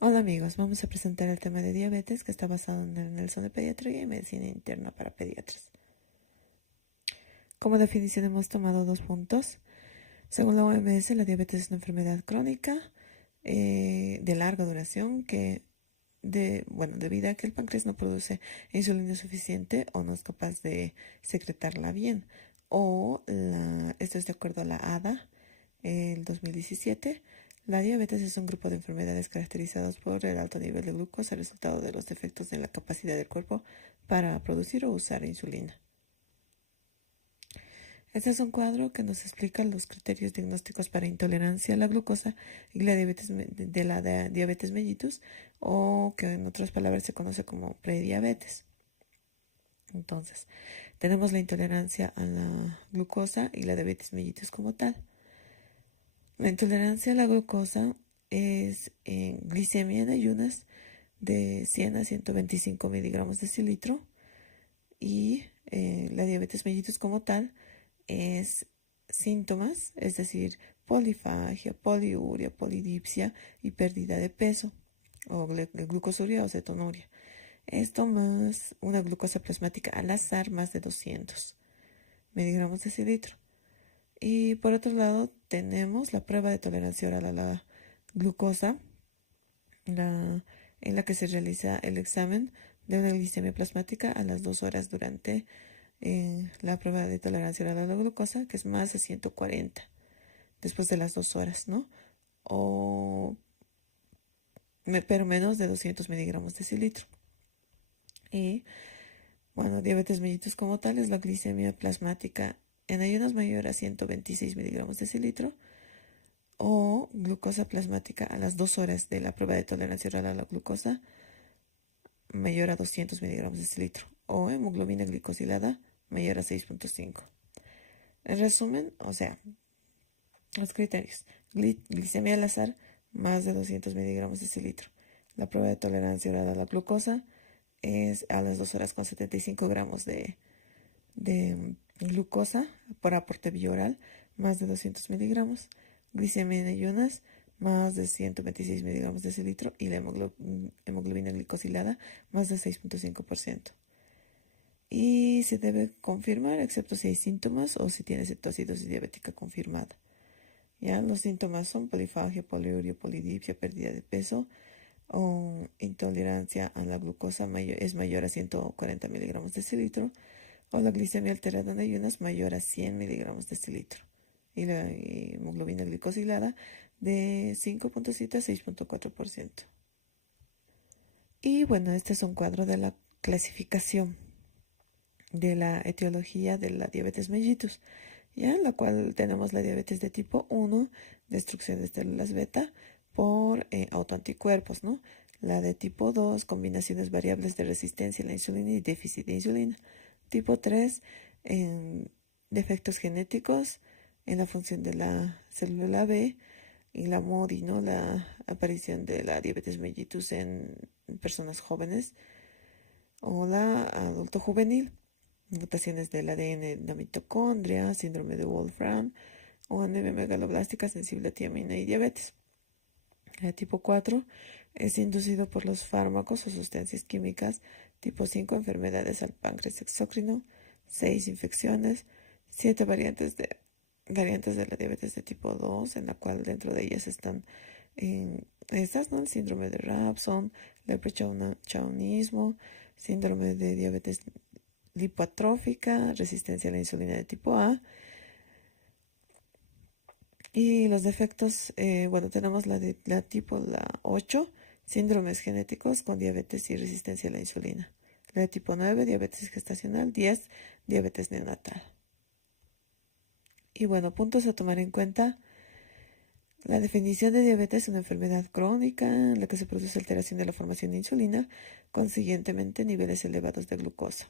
Hola amigos, vamos a presentar el tema de diabetes que está basado en el Nelson de Pediatría y Medicina Interna para Pediatras. Como definición hemos tomado 2 puntos. Según la OMS, la diabetes es una enfermedad crónica de larga duración debido a que el páncreas no produce insulina suficiente o no es capaz de secretarla bien. Esto es de acuerdo a la ADA, el 2017. La diabetes es un grupo de enfermedades caracterizadas por el alto nivel de glucosa, resultado de los defectos en la capacidad del cuerpo para producir o usar insulina. Este es un cuadro que nos explica los criterios diagnósticos para intolerancia a la glucosa y la diabetes mellitus, o que en otras palabras se conoce como prediabetes. Entonces, tenemos la intolerancia a la glucosa y la diabetes mellitus como tal. La intolerancia a la glucosa es glicemia en ayunas de 100 a 125 miligramos decilitro, y la diabetes mellitus como tal es síntomas, es decir, polifagia, poliuria, polidipsia y pérdida de peso, o glucosuria o cetonuria. Esto más una glucosa plasmática al azar más de 200 miligramos decilitro. Y por otro lado tenemos la prueba de tolerancia oral a la glucosa, en la que se realiza el examen de una glicemia plasmática a las 2 horas durante la prueba de tolerancia oral a la glucosa, que es más de 140 después de las 2 horas, ¿no? Pero menos de 200 miligramos decilitro. Y bueno, diabetes mellitus como tal es la glicemia plasmática en ayunas mayor a 126 miligramos decilitro, o glucosa plasmática a las 2 horas de la prueba de tolerancia oral a la glucosa mayor a 200 miligramos decilitro, o hemoglobina glicosilada mayor a 6.5. En resumen, o sea, los criterios: glicemia al azar más de 200 miligramos decilitro. La prueba de tolerancia oral a la glucosa es a las 2 horas con 75 gramos de glucosa por aporte bioral, más de 200 miligramos. Glicemia en ayunas, más de 126 miligramos de decilitro, y la hemoglobina glicosilada, más de 6.5%. Y se debe confirmar, excepto si hay síntomas o si tiene cetoacidosis diabética confirmada. Ya los síntomas son polifagia, poliuria, polidipsia, pérdida de peso, o intolerancia a la glucosa es mayor a 140 miligramos de decilitro, o la glicemia alterada en ayunas mayor a 100 miligramos de decilitro, y la hemoglobina glicosilada de 5.7 a 6.4%. Y bueno, este es un cuadro de la clasificación de la etiología de la diabetes mellitus, ya en la cual tenemos la diabetes de tipo 1, destrucción de células beta por autoanticuerpos, ¿no? La de tipo 2, combinaciones variables de resistencia a la insulina y déficit de insulina. Tipo 3, defectos genéticos en la función de la célula B, y la MODY, ¿no? La aparición de la diabetes mellitus en personas jóvenes, o la adulto juvenil, mutaciones del ADN en la mitocondria, síndrome de Wolfram, o anemia megaloblástica sensible a tiamina y diabetes. El tipo 4 es inducido por los fármacos o sustancias químicas. Tipo 5, enfermedades al páncreas exócrino. 6, infecciones. 7, variantes de la diabetes de tipo 2, en la cual dentro de ellas están estas, ¿no? El síndrome de Rabson, leprechaunismo, síndrome de diabetes lipotrófica, resistencia a la insulina de tipo A. Y los defectos, tenemos la 8, síndromes genéticos con diabetes y resistencia a la insulina. La de tipo 9, diabetes gestacional. 10, diabetes neonatal. Y bueno, puntos a tomar en cuenta. La definición de diabetes es una enfermedad crónica en la que se produce alteración de la formación de insulina, consiguientemente niveles elevados de glucosa.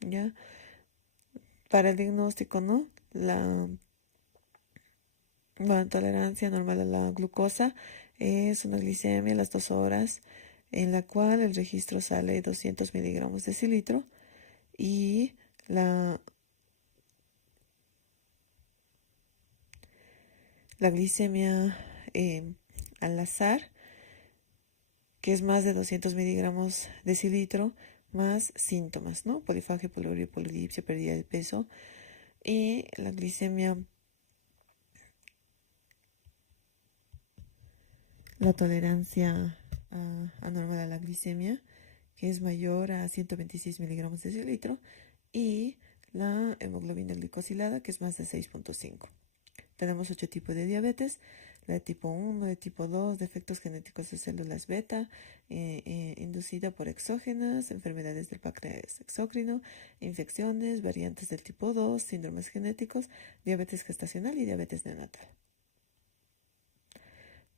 ¿Ya? Para el diagnóstico, ¿no? La tolerancia normal a la glucosa es una glicemia a las 2 horas, en la cual el registro sale 200 miligramos de decilitro, y la glicemia al azar que es más de 200 miligramos decilitro, más síntomas, ¿no? Polifagia, poliuria, polidipsia, pérdida de peso y la glicemia, la tolerancia anormal a la glicemia, que es mayor a 126 miligramos decilitro, y la hemoglobina glicosilada, que es más de 6.5. Tenemos 8 tipos de diabetes: la de tipo 1, de tipo 2, defectos genéticos de células beta, inducida por exógenas, enfermedades del páncreas exócrino, infecciones, variantes del tipo 2, síndromes genéticos, diabetes gestacional y diabetes neonatal.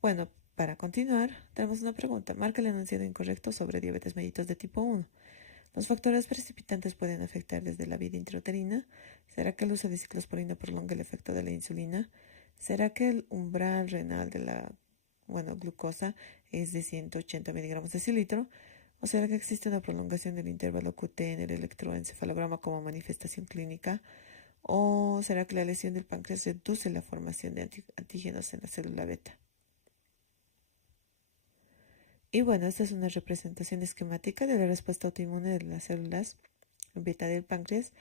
Bueno, para continuar, tenemos una pregunta. Marca el enunciado incorrecto sobre diabetes mellitus de tipo 1. Los factores precipitantes pueden afectar desde la vida intrauterina. ¿Será que el uso de ciclosporina prolonga el efecto de la insulina? ¿Será que el umbral renal de la glucosa es de 180 miligramos decilitro? ¿O será que existe una prolongación del intervalo QT en el electroencefalograma como manifestación clínica? ¿O será que la lesión del páncreas reduce la formación de antígenos en la célula beta? Y bueno, esta es una representación esquemática de la respuesta autoinmune de las células beta del páncreas,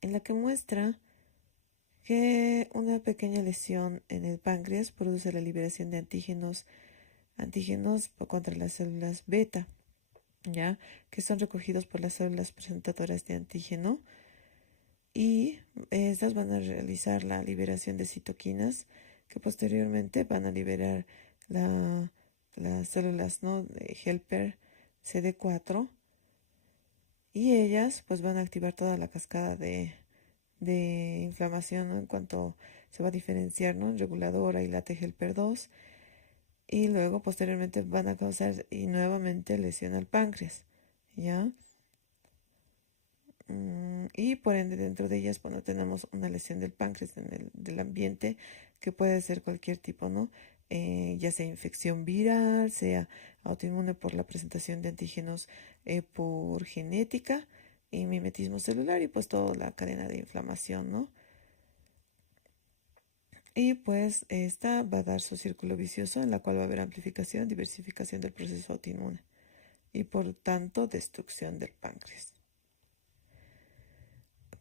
en la que muestra que una pequeña lesión en el páncreas produce la liberación de antígenos contra las células beta, ¿ya? Que son recogidos por las células presentadoras de antígeno, y estas van a realizar la liberación de citoquinas que posteriormente van a liberar las células, ¿no?, de helper CD4, y ellas pues van a activar toda la cascada de inflamación, ¿no?, en cuanto se va a diferenciar, ¿no?, en reguladora y la helper 2, y luego posteriormente van a causar y nuevamente lesión al páncreas, ¿ya? Y por ende dentro de ellas, bueno, tenemos una lesión del páncreas del ambiente, que puede ser cualquier tipo, ¿no? Ya sea infección viral, sea autoinmune por la presentación de antígenos por genética y mimetismo celular, y pues toda la cadena de inflamación, ¿no? Y pues esta va a dar su círculo vicioso, en la cual va a haber amplificación, diversificación del proceso autoinmune y por tanto destrucción del páncreas.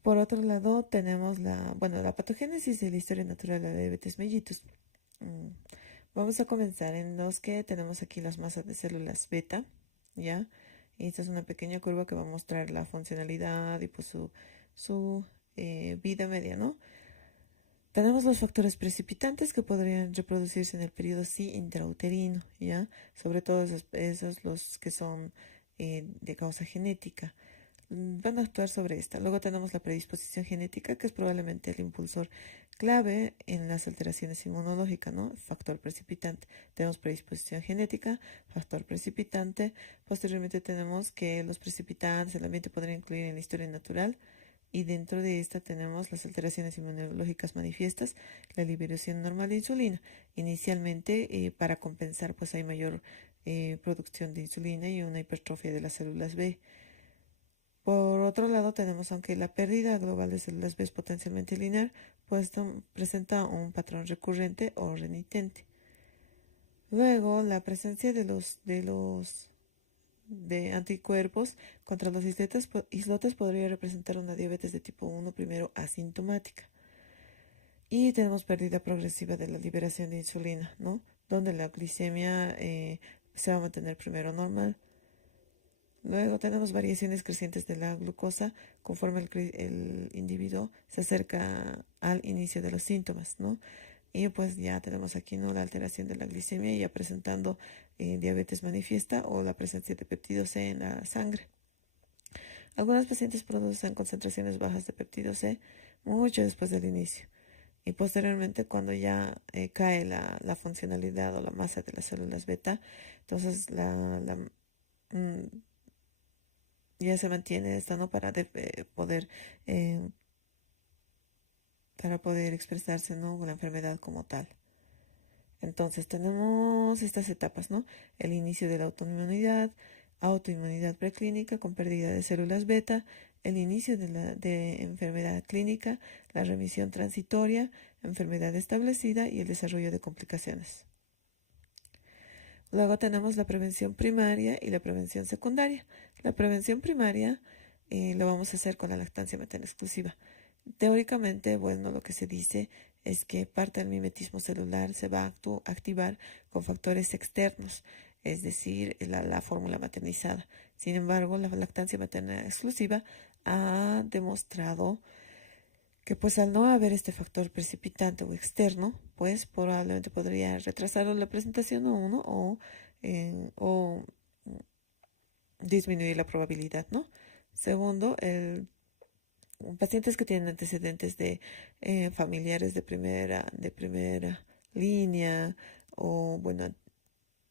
Por otro lado, tenemos la patogénesis de la historia natural de la diabetes mellitus. Vamos a comenzar en los que tenemos aquí las masas de células beta, ¿ya? Y esta es una pequeña curva que va a mostrar la funcionalidad y pues su vida media, ¿no? Tenemos los factores precipitantes que podrían reproducirse en el periodo sí intrauterino, ¿ya? Sobre todo esos los que son de causa genética. Van a actuar sobre esta. Luego tenemos la predisposición genética, que es probablemente el impulsor clave en las alteraciones inmunológicas, ¿no? Factor precipitante. Tenemos predisposición genética, factor precipitante. Posteriormente tenemos que los precipitantes, el ambiente podrían incluir en la historia natural. Y dentro de esta tenemos las alteraciones inmunológicas manifiestas, la liberación normal de insulina. Inicialmente, para compensar, pues hay mayor producción de insulina y una hipertrofia de las células B. Por otro lado, tenemos, aunque la pérdida global de células B es potencialmente lineal, pues esto presenta un patrón recurrente o renitente. Luego, la presencia de anticuerpos contra los islotes podría representar una diabetes de tipo 1, primero asintomática. Y tenemos pérdida progresiva de la liberación de insulina, ¿no? Donde la glicemia se va a mantener primero normal. Luego tenemos variaciones crecientes de la glucosa conforme el individuo se acerca al inicio de los síntomas, ¿no? Y pues ya tenemos aquí, ¿no?, la alteración de la glicemia, ya presentando diabetes manifiesta o la presencia de péptido C en la sangre. Algunos pacientes producen concentraciones bajas de péptido C mucho después del inicio. Y posteriormente, cuando ya cae la funcionalidad o la masa de las células beta, entonces ya se mantiene esta, ¿no?, eh, para poder expresarse, ¿no?, la enfermedad como tal. Entonces tenemos estas etapas, ¿no? El inicio de la autoinmunidad preclínica con pérdida de células beta, el inicio de enfermedad clínica, la remisión transitoria, enfermedad establecida y el desarrollo de complicaciones. Luego tenemos la prevención primaria y la prevención secundaria. La prevención primaria lo vamos a hacer con la lactancia materna exclusiva. Teóricamente, bueno, lo que se dice es que parte del mimetismo celular se va a activar con factores externos, es decir, la fórmula maternizada. Sin embargo, la lactancia materna exclusiva ha demostrado que pues al no haber este factor precipitante o externo, pues probablemente podría retrasar la presentación o uno o disminuir la probabilidad, ¿no? Segundo, pacientes que tienen antecedentes de familiares de primera línea o, bueno,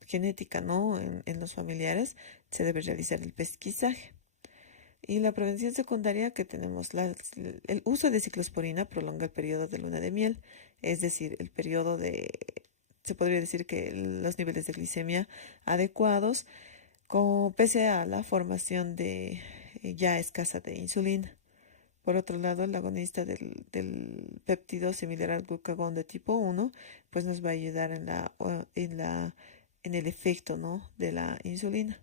genética, ¿no? En los familiares se debe realizar el pesquisaje. Y la prevención secundaria que tenemos, el uso de ciclosporina prolonga el periodo de luna de miel, es decir, el periodo se podría decir que los niveles de glicemia adecuados, como pese a la formación de ya escasa de insulina. Por otro lado, el agonista del péptido similar al glucagón de tipo 1, pues nos va a ayudar en el efecto, ¿no?, de la insulina.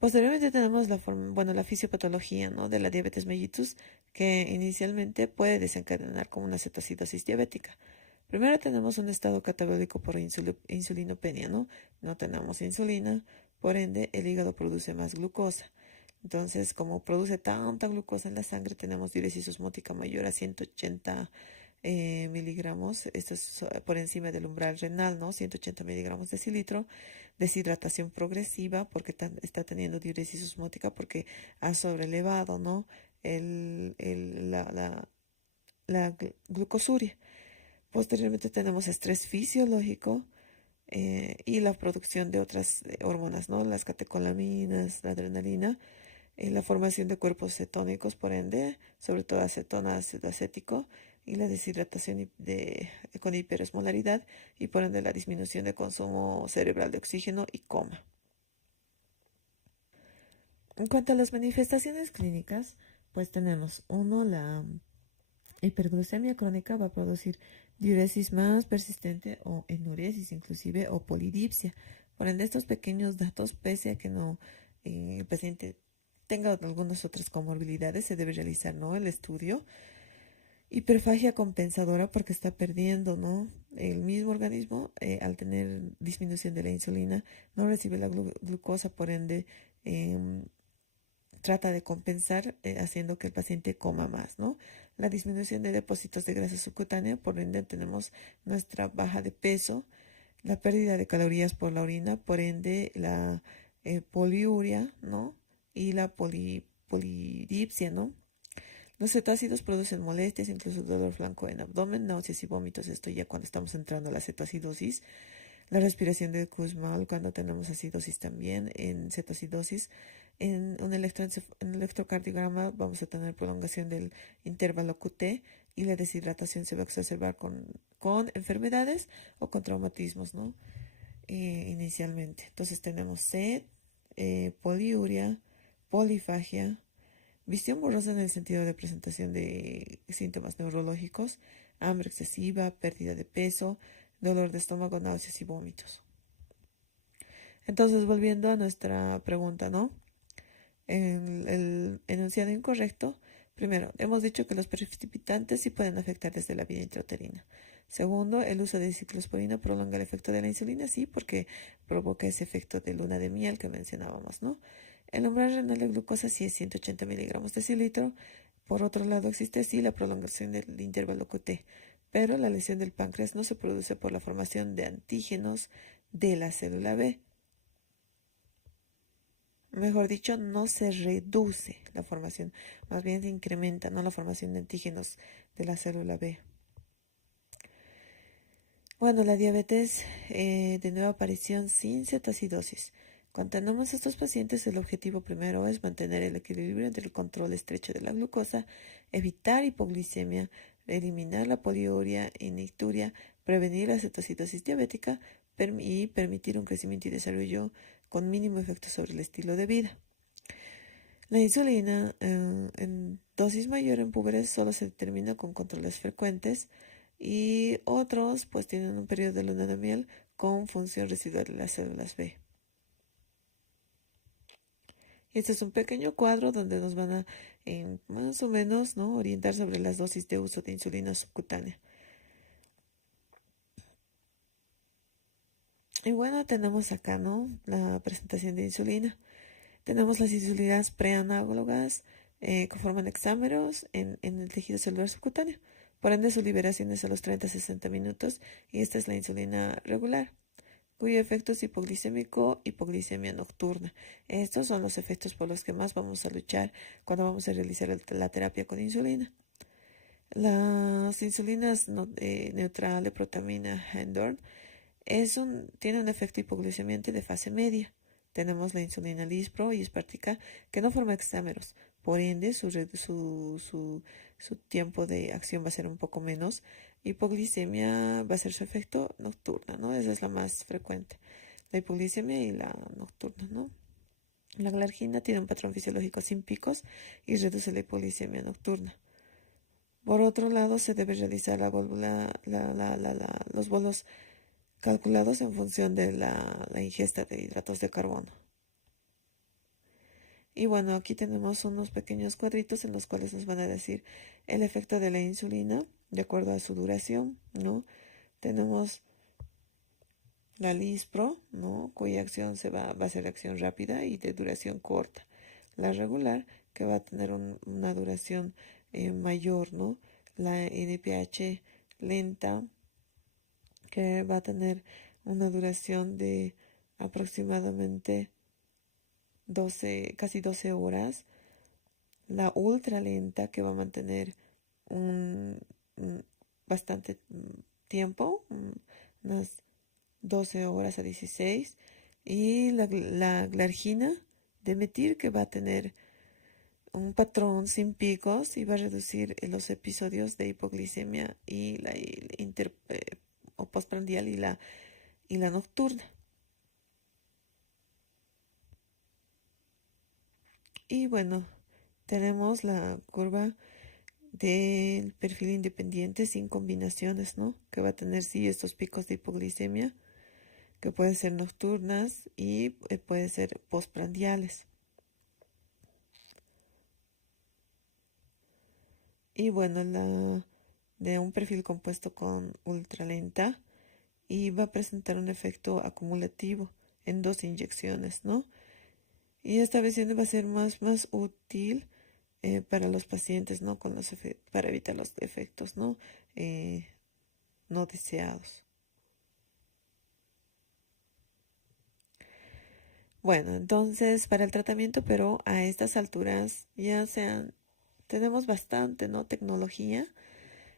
Posteriormente tenemos la fisiopatología, ¿no?, de la diabetes mellitus, que inicialmente puede desencadenar como una cetoacidosis diabética. Primero tenemos un estado catabólico por insulinopenia, ¿no? No tenemos insulina, por ende el hígado produce más glucosa. Entonces, como produce tanta glucosa en la sangre, tenemos diuresis osmótica mayor a 180 miligramos, esto es por encima del umbral renal, ¿no? 180 miligramos de cilitro, deshidratación progresiva porque está teniendo diuresis osmótica porque ha sobrelevado, ¿no? La glucosuria. Posteriormente tenemos estrés fisiológico y la producción de otras hormonas, ¿no? Las catecolaminas, la adrenalina, la formación de cuerpos cetónicos, por ende, sobre todo acetona, ácido acético, y la deshidratación con hiperosmolaridad y por ende la disminución de consumo cerebral de oxígeno y coma. En cuanto a las manifestaciones clínicas, pues tenemos la hiperglucemia crónica va a producir diuresis más persistente o enuresis inclusive o polidipsia. Por ende, estos pequeños datos, pese a que no el paciente tenga algunas otras comorbilidades, se debe realizar, ¿no?, el estudio. Hiperfagia compensadora porque está perdiendo, ¿no? El mismo organismo, al tener disminución de la insulina, no recibe la glucosa, por ende trata de compensar haciendo que el paciente coma más, ¿no? La disminución de depósitos de grasa subcutánea, por ende tenemos nuestra baja de peso, la pérdida de calorías por la orina, por ende la poliuria, ¿no? Y la polidipsia, ¿no? Los cetácidos producen molestias, incluso dolor flanco en abdomen, náuseas y vómitos. Esto ya cuando estamos entrando a la cetoacidosis. La respiración de Kussmaul cuando tenemos acidosis también en cetoacidosis. En un electrocardiograma vamos a tener prolongación del intervalo QT y la deshidratación se va a exacerbar con enfermedades o con traumatismos, ¿no? Inicialmente. Entonces tenemos sed, poliuria, polifagia, visión borrosa en el sentido de presentación de síntomas neurológicos, hambre excesiva, pérdida de peso, dolor de estómago, náuseas y vómitos. Entonces, volviendo a nuestra pregunta, ¿no? El enunciado incorrecto. Primero, hemos dicho que los precipitantes sí pueden afectar desde la vía intrauterina. Segundo, el uso de ciclosporina prolonga el efecto de la insulina, sí, porque provoca ese efecto de luna de miel que mencionábamos, ¿no? El umbral renal de glucosa sí es 180 miligramos de cilitro. Por otro lado, existe sí la prolongación del intervalo QT, pero la lesión del páncreas no se produce por la formación de antígenos de la célula B. Mejor dicho, no se reduce la formación, más bien se incrementa, ¿no?, la formación de antígenos de la célula B. Bueno, la diabetes de nueva aparición sin cetoacidosis. Cuando tenemos a estos pacientes, el objetivo primero es mantener el equilibrio entre el control estrecho de la glucosa, evitar hipoglicemia, eliminar la poliuria y nicturia, prevenir la cetoacidosis diabética y permitir un crecimiento y desarrollo con mínimo efecto sobre el estilo de vida. La insulina en dosis mayor en púberes solo se determina con controles frecuentes y otros pues tienen un periodo de luna de miel con función residual de las células B. Este es un pequeño cuadro donde nos van a más o menos, ¿no?, orientar sobre las dosis de uso de insulina subcutánea. Y bueno, tenemos acá, ¿no?, la presentación de insulina. Tenemos las insulinas preanálogas que forman hexámeros en el tejido celular subcutáneo. Por ende, su liberación es a los 30 a 60 minutos y esta es la insulina regular, cuyo efecto es hipoglicémico, hipoglicemia nocturna. Estos son los efectos por los que más vamos a luchar cuando vamos a realizar la terapia con insulina. Las insulinas neutral de protamina Hendorn tiene un efecto hipoglucemiante de fase media. Tenemos la insulina lispro y espártica que no forma hexámeros, por ende su tiempo de acción va a ser un poco menos. Hipoglicemia va a ser su efecto nocturna, ¿no? Esa es la más frecuente, la hipoglicemia y la nocturna, ¿no? La glargina tiene un patrón fisiológico sin picos y reduce la hipoglicemia nocturna. Por otro lado, se debe realizar los bolos calculados en función de la ingesta de hidratos de carbono. Y bueno, aquí tenemos unos pequeños cuadritos en los cuales nos van a decir el efecto de la insulina de acuerdo a su duración, ¿no? Tenemos la Lispro, ¿no?, cuya acción va a ser acción rápida y de duración corta. La regular, que va a tener una duración mayor, ¿no? La NPH lenta, que va a tener una duración de aproximadamente casi 12 horas. La ultra lenta, que va a mantener un bastante tiempo, unas 12 horas a 16. Y la glargina de metir, que va a tener un patrón sin picos y va a reducir los episodios de hipoglicemia y la o postprandial y la nocturna. Y bueno, tenemos la curva del perfil independiente sin combinaciones, ¿no? Que va a tener sí estos picos de hipoglicemia, que pueden ser nocturnas y pueden ser postprandiales. Y bueno, la de un perfil compuesto con ultralenta y va a presentar un efecto acumulativo en 2 inyecciones, ¿no? Y esta versión va a ser más útil para los pacientes, ¿no? Para evitar los efectos, ¿no? No deseados. Bueno, entonces para el tratamiento, pero a estas alturas tenemos bastante, ¿no?, tecnología,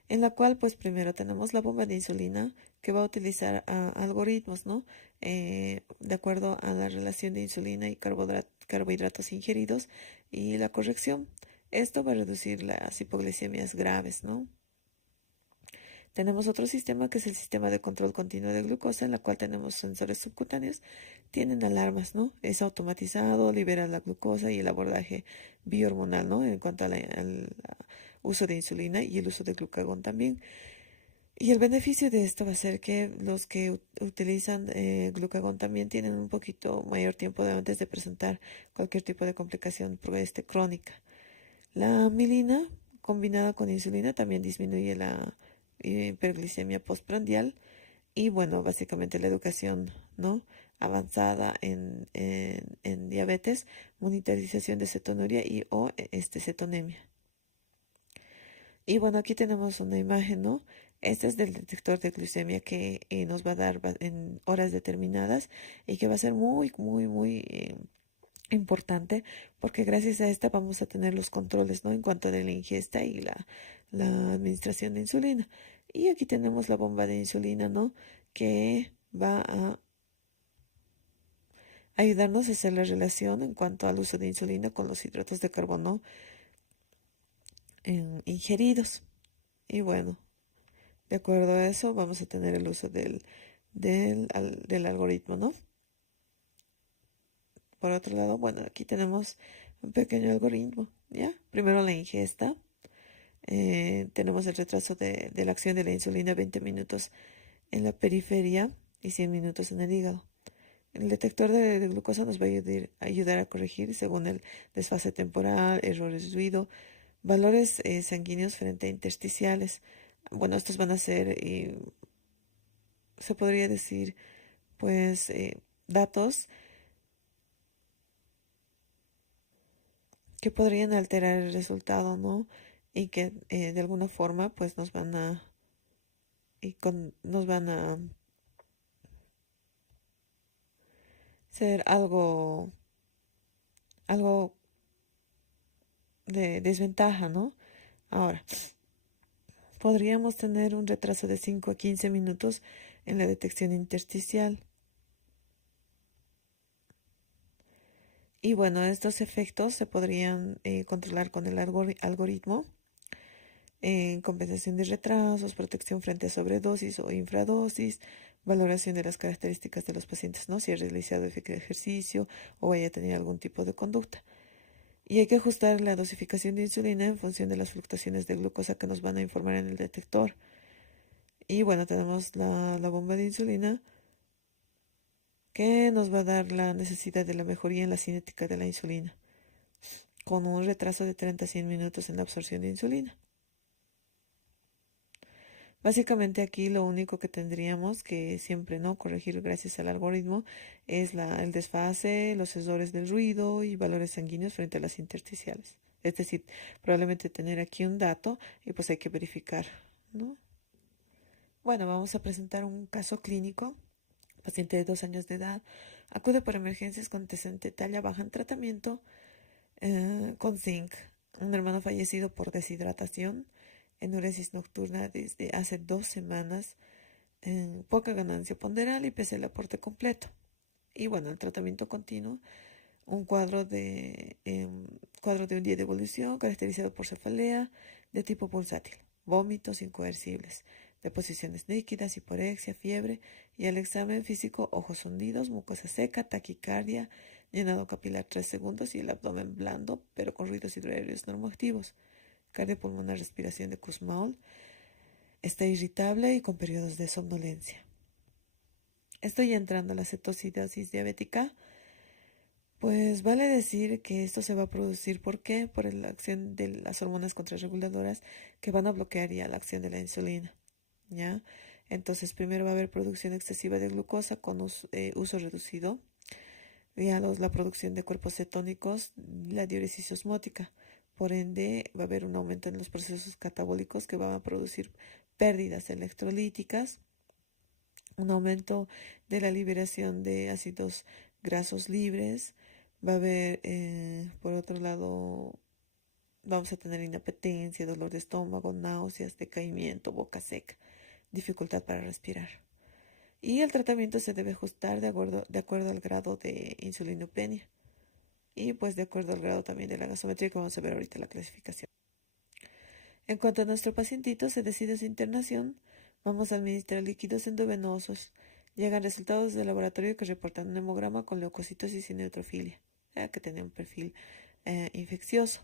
en la cual pues primero tenemos la bomba de insulina que va a utilizar algoritmos, ¿no? De acuerdo a la relación de insulina y carbohidratos ingeridos y la corrección. Esto va a reducir las hipoglicemias graves, ¿no? Tenemos otro sistema que es el sistema de control continuo de glucosa, en la cual tenemos sensores subcutáneos, tienen alarmas, ¿no? Es automatizado, libera la glucosa y el abordaje biohormonal, ¿no? En cuanto al uso de insulina y el uso de glucagón también. Y el beneficio de esto va a ser que los que utilizan glucagón también tienen un poquito mayor tiempo antes de presentar cualquier tipo de complicación crónica. La milina combinada con insulina también disminuye la hiperglicemia postprandial y bueno, básicamente la educación, ¿no?, avanzada en diabetes, monitorización de cetonuria y o cetonemia. Y bueno, aquí tenemos una imagen, ¿no? Este es del detector de glucemia que nos va a dar en horas determinadas y que va a ser muy importante, porque gracias a esta vamos a tener los controles, ¿no?, en cuanto a la ingesta y la administración de insulina. Y aquí tenemos la bomba de insulina, ¿no?, que va a ayudarnos a hacer la relación en cuanto al uso de insulina con los hidratos de carbono ingeridos. Y bueno, de acuerdo a eso vamos a tener el uso del algoritmo, ¿no? Por otro lado, bueno, aquí tenemos un pequeño algoritmo, ¿ya? Primero la ingesta. Tenemos el retraso de la acción de la insulina, 20 minutos en la periferia y 100 minutos en el hígado. El detector de glucosa nos va a ayudar a corregir según el desfase temporal, errores de ruido, valores sanguíneos frente a intersticiales. Bueno, estos van a ser, se podría decir, pues, datos que podrían alterar el resultado, ¿no? Y que de alguna forma, pues, nos van a ser algo de desventaja, ¿no? Ahora, podríamos tener un retraso de 5 a 15 minutos en la detección intersticial. Y bueno, estos efectos se podrían controlar con el algoritmo, compensación de retrasos, protección frente a sobredosis o infradosis, valoración de las características de los pacientes, ¿no? Si ha realizado ejercicio o haya tenido algún tipo de conducta. Y hay que ajustar la dosificación de insulina en función de las fluctuaciones de glucosa que nos van a informar en el detector. Y bueno, tenemos la bomba de insulina que nos va a dar la necesidad de la mejoría en la cinética de la insulina, con un retraso de 30 a 100 minutos en la absorción de insulina. Básicamente aquí lo único que tendríamos que siempre no corregir gracias al algoritmo es el desfase, los sensores del ruido y valores sanguíneos frente a las intersticiales. Es decir, probablemente tener aquí un dato y pues hay que verificar, ¿no? Bueno, vamos a presentar un caso clínico. Paciente de 2 años de edad acude por emergencias con antecedente talla baja en tratamiento con zinc. Un hermano fallecido por deshidratación, enuresis nocturna desde hace 2 semanas, poca ganancia ponderal y pese el aporte completo. Y bueno, el tratamiento continuo, un cuadro de un día de evolución caracterizado por cefalea de tipo pulsátil, vómitos incoercibles, deposiciones líquidas, hiporexia, fiebre y al examen físico ojos hundidos, mucosa seca, taquicardia, llenado capilar 3 segundos y el abdomen blando pero con ruidos hidroaéreos normoactivos, cardiopulmonar, respiración de Kussmaul, está irritable y con periodos de somnolencia. Estoy entrando a la cetocidosis diabética. Pues vale decir que esto se va a producir, ¿por qué? Por la acción de las hormonas contrarreguladoras que van a bloquear ya la acción de la insulina, ¿ya? Entonces, primero va a haber producción excesiva de glucosa con uso reducido, ya la producción de cuerpos cetónicos, la diuresis osmótica. Por ende, va a haber un aumento en los procesos catabólicos que van a producir pérdidas electrolíticas, un aumento de la liberación de ácidos grasos libres. Va a haber, por otro lado, vamos a tener inapetencia, dolor de estómago, náuseas, decaimiento, boca seca, dificultad para respirar. Y el tratamiento se debe ajustar de acuerdo al grado de insulinopenia y pues de acuerdo al grado también de la gasometría que vamos a ver ahorita la clasificación. En cuanto a nuestro pacientito, se decide su internación. Vamos a administrar líquidos endovenosos. Llegan resultados de laboratorio que reportan un hemograma con leucocitosis y neutrofilia, que tenía un perfil infeccioso,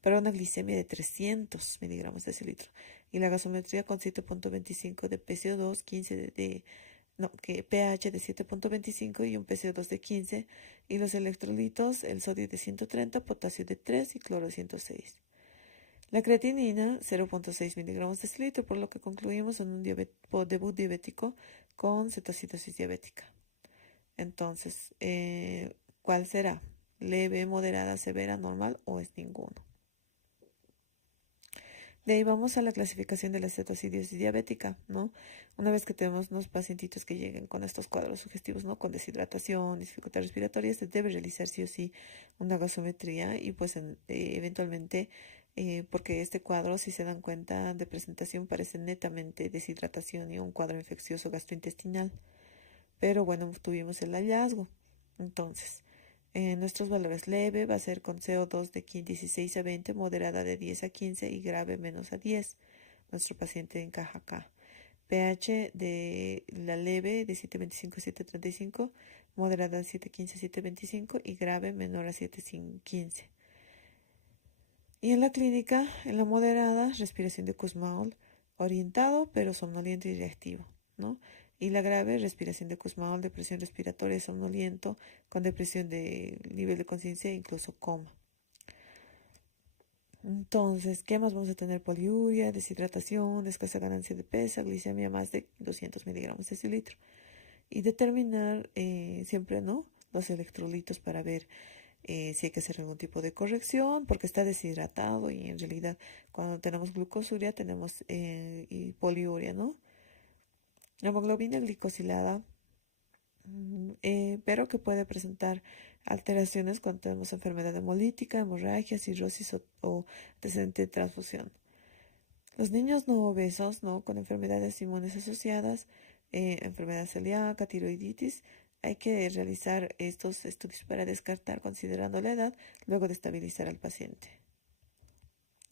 para una glicemia de 300 miligramos de decilitro y la gasometría con 7.25 de PCO2, 15 que pH de 7.25 y un PCO2 de 15 y los electrolitos, el sodio de 130, potasio de 3 y cloro de 106. La creatinina, 0.6 miligramos de decilitro, por lo que concluimos en un debut diabético con cetocidosis diabética. Entonces, ¿cuál será? ¿Leve, moderada, severa, normal o es ninguno? De ahí vamos a la clasificación de la cetocidosis diabética, ¿no? Una vez que tenemos unos pacientitos que lleguen con estos cuadros sugestivos, ¿no? Con deshidratación, dificultad respiratoria, se debe realizar sí o sí una gasometría y pues eventualmente, porque este cuadro, si se dan cuenta de presentación, parece netamente deshidratación y un cuadro infeccioso gastrointestinal. Pero bueno, tuvimos el hallazgo. Entonces, nuestros valores leve va a ser con CO2 de 16 a 20, moderada de 10 a 15 y grave menos a 10. Nuestro paciente encaja acá. pH de la leve de 7.25 a 7.35, moderada de 7.15 a 7.25 y grave menor a 7.15. Y en la clínica, en la moderada, respiración de Kussmaul, orientado pero somnoliento y reactivo, ¿no? Y la grave, respiración de Kussmaul, depresión respiratoria, somnoliento, con depresión de nivel de conciencia e incluso coma. Entonces, ¿qué más vamos a tener? Poliuria, deshidratación, escasa ganancia de peso, glicemia más de 200 miligramos de decilitro. Y determinar siempre, ¿no? Los electrolitos para ver si hay que hacer algún tipo de corrección, porque está deshidratado y en realidad cuando tenemos glucosuria tenemos y poliuria, ¿no? La hemoglobina glicosilada, pero que puede presentar alteraciones cuando tenemos enfermedad hemolítica, hemorragia, cirrosis o antecedente de transfusión. Los niños no obesos, ¿no? Con enfermedades inmunes asociadas, enfermedad celíaca, tiroiditis, hay que realizar estos estudios para descartar considerando la edad, luego de estabilizar al paciente.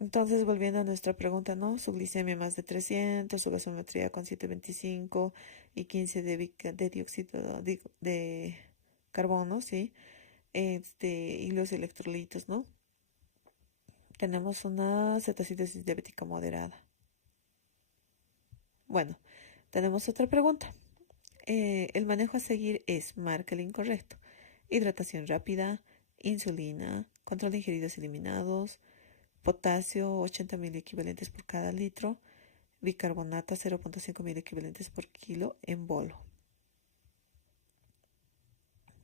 Entonces, volviendo a nuestra pregunta, ¿no? Su glicemia más de 300, su gasometría con 725 y 15 de dióxido de carbono, ¿sí? Y los electrolitos, ¿no? Tenemos una cetoacidosis diabética moderada. Bueno, tenemos otra pregunta. El manejo a seguir es marca el incorrecto. Hidratación rápida, insulina, control de ingeridos eliminados, potasio 80 mil equivalentes por cada litro, bicarbonato 0.5 mil equivalentes por kilo en bolo.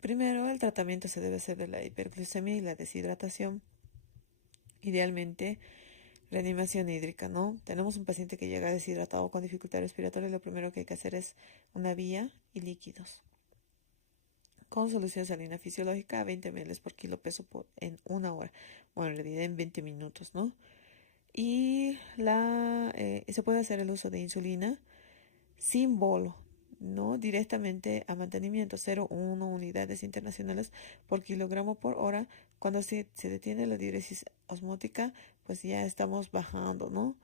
Primero, el tratamiento se debe hacer de la hiperglucemia y la deshidratación. Idealmente, reanimación hídrica, ¿no? Tenemos un paciente que llega deshidratado con dificultad respiratoria, lo primero que hay que hacer es una vía y líquidos. Con solución salina fisiológica a 20 ml por kilo peso en una hora, o en realidad en 20 minutos, ¿no? Y se puede hacer el uso de insulina sin bolo, ¿no? Directamente a mantenimiento 0,1 unidades internacionales por kilogramo por hora. Cuando se detiene la diuresis osmótica, pues ya estamos bajando, ¿no?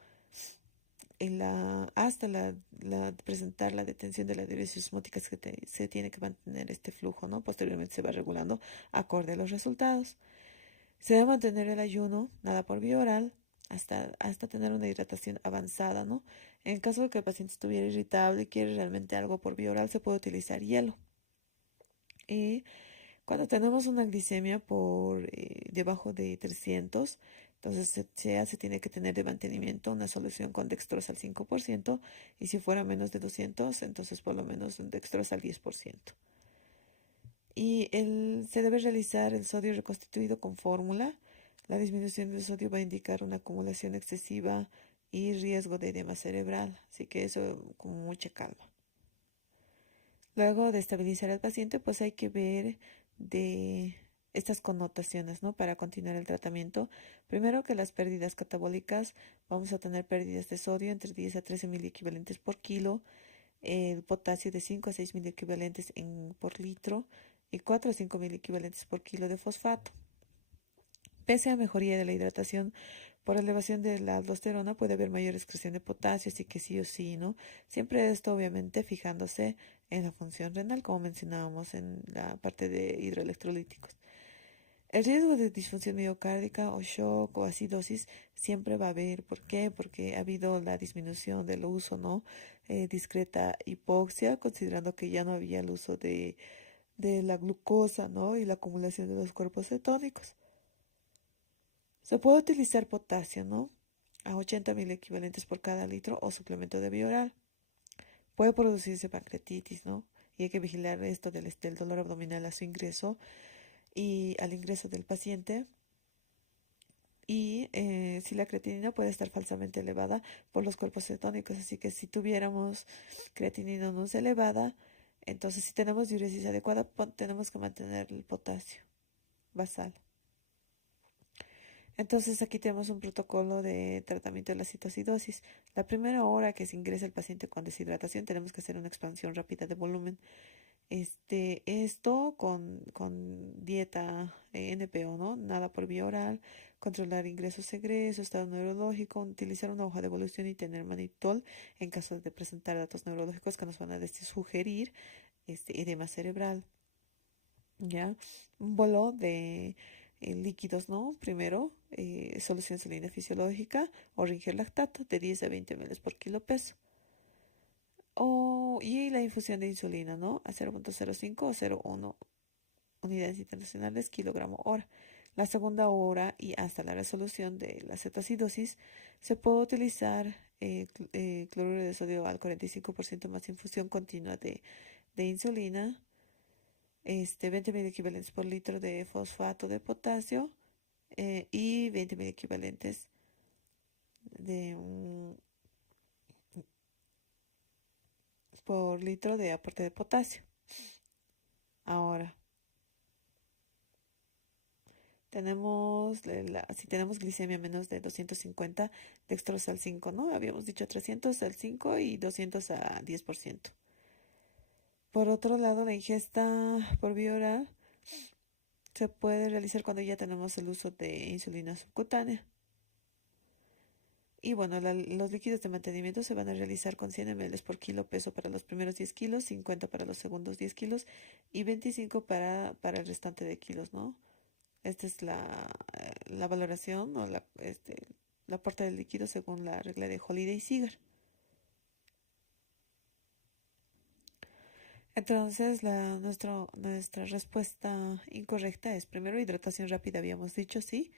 Hasta presentar la detención de la diuresis osmótica se tiene que mantener este flujo, ¿no? Posteriormente se va regulando acorde a los resultados. Se debe mantener el ayuno, nada por vía oral, hasta tener una hidratación avanzada, ¿no? En caso de que el paciente estuviera irritable y quiere realmente algo por vía oral, se puede utilizar hielo. Y cuando tenemos una glicemia por debajo de 300, entonces se tiene que tener de mantenimiento una solución con dextrosa al 5%, y si fuera menos de 200, entonces por lo menos un dextrosa al 10%. Y se debe realizar el sodio reconstituido con fórmula. La disminución del sodio va a indicar una acumulación excesiva y riesgo de edema cerebral, así que eso con mucha calma. Luego de estabilizar al paciente, pues hay que ver de estas connotaciones, ¿no? Para continuar el tratamiento. Primero que las pérdidas catabólicas, vamos a tener pérdidas de sodio entre 10 a 13 mil equivalentes por kilo, el potasio de 5 a 6 mil equivalentes por litro y 4 a 5 mil equivalentes por kilo de fosfato. Pese a mejoría de la hidratación por elevación de la aldosterona, puede haber mayor excreción de potasio, así que sí o sí, ¿no? Siempre esto obviamente fijándose en la función renal, como mencionábamos en la parte de hidroelectrolíticos. El riesgo de disfunción miocárdica o shock o acidosis siempre va a haber. ¿Por qué? Porque ha habido la disminución del uso, ¿no? Discreta hipoxia, considerando que ya no había el uso de la glucosa, ¿no? Y la acumulación de los cuerpos cetónicos. Se puede utilizar potasio, ¿no? A 80 mil equivalentes por cada litro o suplemento de vía oral. Puede producirse pancreatitis, ¿no? Y hay que vigilar esto del dolor abdominal a su ingreso y al ingreso del paciente. Y si la creatinina puede estar falsamente elevada por los cuerpos cetónicos. Así que si tuviéramos creatinina no elevada, entonces si tenemos diuresis adecuada, tenemos que mantener el potasio basal. Entonces aquí tenemos un protocolo de tratamiento de la citoacidosis. La primera hora que se ingresa el paciente con deshidratación tenemos que hacer una expansión rápida de volumen. Esto con dieta NPO, ¿no? Nada por vía oral, controlar ingresos egresos, estado neurológico, utilizar una hoja de evolución y tener manitol en caso de presentar datos neurológicos que nos van a sugerir edema cerebral. ¿Ya? Un bolo de líquidos, ¿no? Primero, solución salina fisiológica o ringer lactato de 10 a 20 ml por kilo peso. Y la infusión de insulina, ¿no? A 0,05 o 0,1 unidades internacionales kilogramo hora. La segunda hora y hasta la resolución de la cetoacidosis se puede utilizar cloruro de sodio al 45% más infusión continua de insulina, 20.000 equivalentes por litro de fosfato de potasio y 20.000 equivalentes de, por litro de aporte de potasio. Ahora, si tenemos glicemia menos de 250, dextrosa al 5, ¿no? Habíamos dicho 300 al 5 y 200 a 10%. Por otro lado, la ingesta por vía oral se puede realizar cuando ya tenemos el uso de insulina subcutánea. Y bueno, los líquidos de mantenimiento se van a realizar con 100 ml por kilo peso para los primeros 10 kilos, 50 para los segundos 10 kilos y 25 para el restante de kilos, ¿no? Esta es la valoración o la aporte del líquido según la regla de Holiday y Seeger. Entonces, nuestra respuesta incorrecta es: primero, hidratación rápida, habíamos dicho, sí.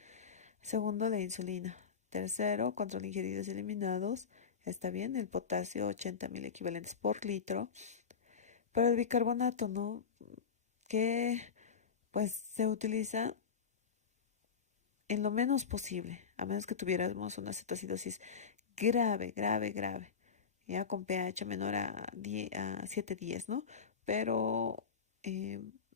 Segundo, la insulina. Tercero, control ingeridos y eliminados. Está bien, el potasio, 80.000 equivalentes por litro. Pero el bicarbonato, ¿no? Que pues se utiliza en lo menos posible, a menos que tuviéramos una cetoacidosis grave, grave, grave, ya con pH menor a 7,10, ¿no? Pero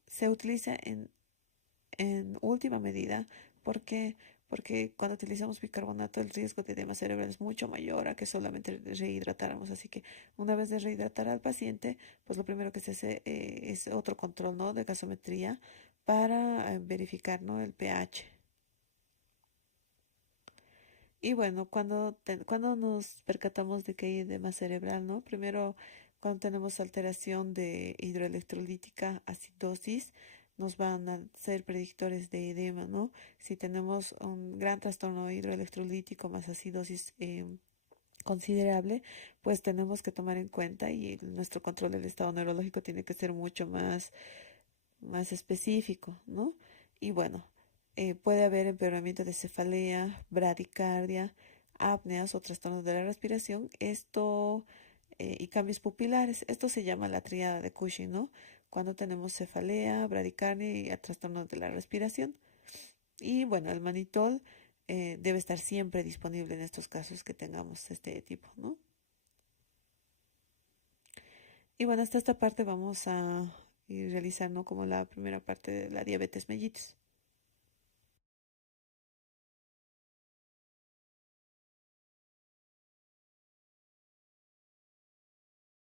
se utiliza en última medida porque, porque cuando utilizamos bicarbonato el riesgo de edema cerebral es mucho mayor a que solamente rehidratáramos. Así que una vez de rehidratar al paciente, pues lo primero que se hace es otro control, ¿no? De gasometría para verificar, ¿no? El pH. Y bueno, cuando nos percatamos de que hay edema cerebral, ¿no? Primero, cuando tenemos alteración de hidroelectrolítica, acidosis, nos van a ser predictores de edema, ¿no? Si tenemos un gran trastorno hidroelectrolítico más acidosis considerable, pues tenemos que tomar en cuenta y nuestro control del estado neurológico tiene que ser mucho más específico, ¿no? Y bueno, puede haber empeoramiento de cefalea, bradicardia, apneas o trastornos de la respiración, y cambios pupilares. Esto se llama la tríada de Cushing, ¿no? Cuando tenemos cefalea, bradicardia y trastornos de la respiración. Y bueno, el manitol debe estar siempre disponible en estos casos que tengamos este tipo, ¿no? Y bueno, hasta esta parte vamos a ir realizando como la primera parte de la diabetes mellitus.